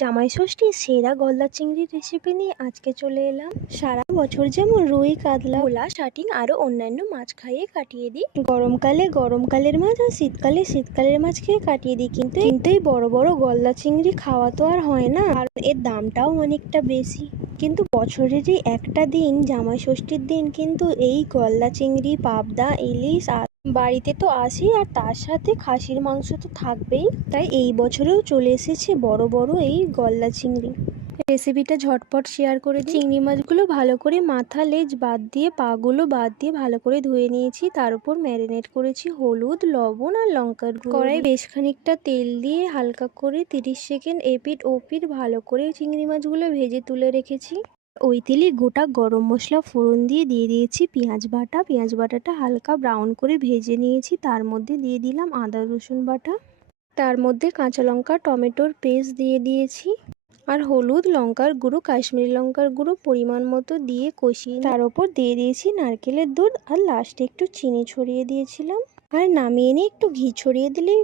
জামাই ষষ্ঠীর সেরা গলদা চিংড়ির রেসিপি নিয়ে আজকে চলে এলাম। সারা বছর যেমন রুই, কাতলা, ভোলা, শাটিং আরো অন্যান্য মাছ খাইয়ে কাটিয়ে দিই, গরমকালে গরমকালের মাছ আর শীতকালে শীতকালের মাছ খেয়ে কাটিয়ে দিই, কিন্তু এই বড় বড় গলদা চিংড়ি খাওয়া তো আর হয় না, আর এর দামটাও অনেকটা বেশি। কিন্তু বছরেরই একটা দিন, জামাই ষষ্ঠীর দিন, কিন্তু এই গলদা চিংড়ি, পাবদা, ইলিশ আর বাড়িতে তো আসি, আর তার সাথে খাসির মাংস তো থাকবেই। তাই এই বছরেও চলে এসেছে বড় বড় এই গলদা চিংড়ি। রেসিপিটা ঝটপট শেয়ার করে দিই। চিংড়ি মাছগুলো ভালো করে মাথা, লেজ বাদ দিয়ে, পাগুলো বাদ দিয়ে ভালো করে ধুয়ে নিয়েছি। তার উপর ম্যারিনেট করেছি হলুদ, লবণ আর লঙ্কার গুঁড়ো। কড়াই বেশ খানিকটা তেল দিয়ে হালকা করে 30 সেকেন্ড এপিট ওপিট ভালো করে চিংড়ি মাছগুলো ভেজে তুলে রেখেছি। ওই তেলে গোটা গরম মশলা ফোড়ন দিয়ে দিয়েছি পেঁয়াজ বাটা। পেঁয়াজ বাটাটা হালকা ব্রাউন করে ভেজে নিয়েছি। তার মধ্যে দিয়ে দিলাম আদা রসুন বাটা, তার মধ্যে কাঁচা লঙ্কা টমেটোর পেস্ট দিয়ে দিয়েছি, আর হলুদ, লঙ্কার গুঁড়ো, কাশ্মীরি লঙ্কার গুঁড়ো পরিমাণ মতো দিয়ে কষিয়ে তার ওপর দিয়ে দিয়েছি নারকেলের দুধ, আর লাস্টে একটু চিনি ছড়িয়ে দিয়েছিলাম, আর নামিয়ে নিয়ে একটু ঘি ছড়িয়ে দিলেই